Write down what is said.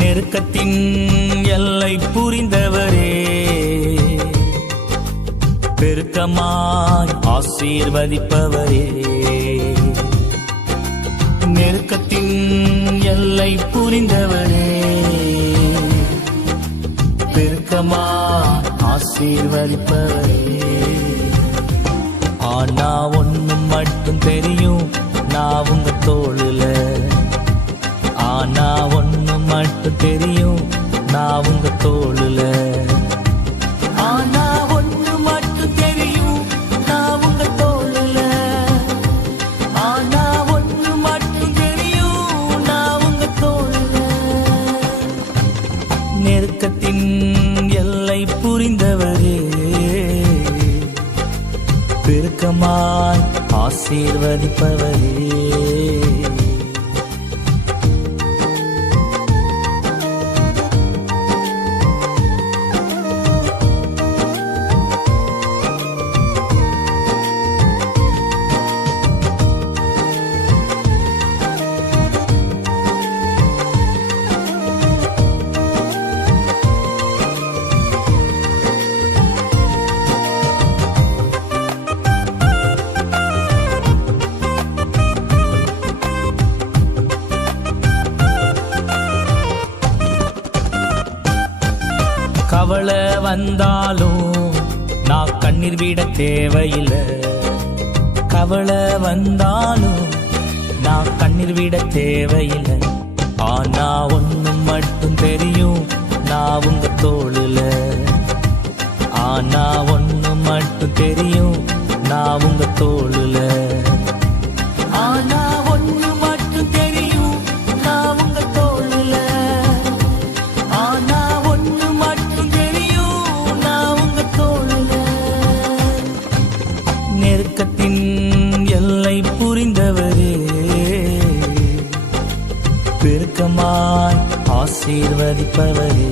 நெருக்கத்தின் எல்லை புரிந்தவரே, பெருக்கமாய் ஆசீர்வதிப்பவரே. நெருக்கத்தின் எல்லை புரிந்தவரே, பெருக்கமாய் ஆசீர்வதிப்பவரே. ஆனா ஒண்ணும் மட்டும் தெரியும், நான் உங்க தோளுல. ஆனா ஒண்ணும் மட்டும் தெரியும், நான் உங்க தோளுல. ஆனா ஒண்ணு மட்டும் தெரியும், நான் உங்க தோளுல. ஆனா ஒண்ணு மட்டும் தெரியும், நான் உங்க தோளுல. நெருக்கத்தின் எல்லை புரிந்தவரே, பெருக்கமாய் ஆசீர்வதிப்பவரே. கவலை வந்தாலும் நான் கண்ணீர் விட தேவையில்லை. கவலை வந்தாலும் நான் கண்ணீர் விட தேவையில்லை. ஆனா ஒண்ணு மட்டும் தெரியும், நான் உங்க தோளுல. ஆனா ஒண்ணு மட்டும் தெரியும், நான் உங்க தோளுல. ஆனா ஒண்ணு மட்டும் தெரியும், நான் உங்க தோளுல. ஆனா ஒண்ணு மட்டும் தெரியும், நான் உங்க தோளுல. நெருக்கத்தின் எல்லை புரிந்தவரே, பெருக்கமாய் ஆசீர்வதிப்பவரே.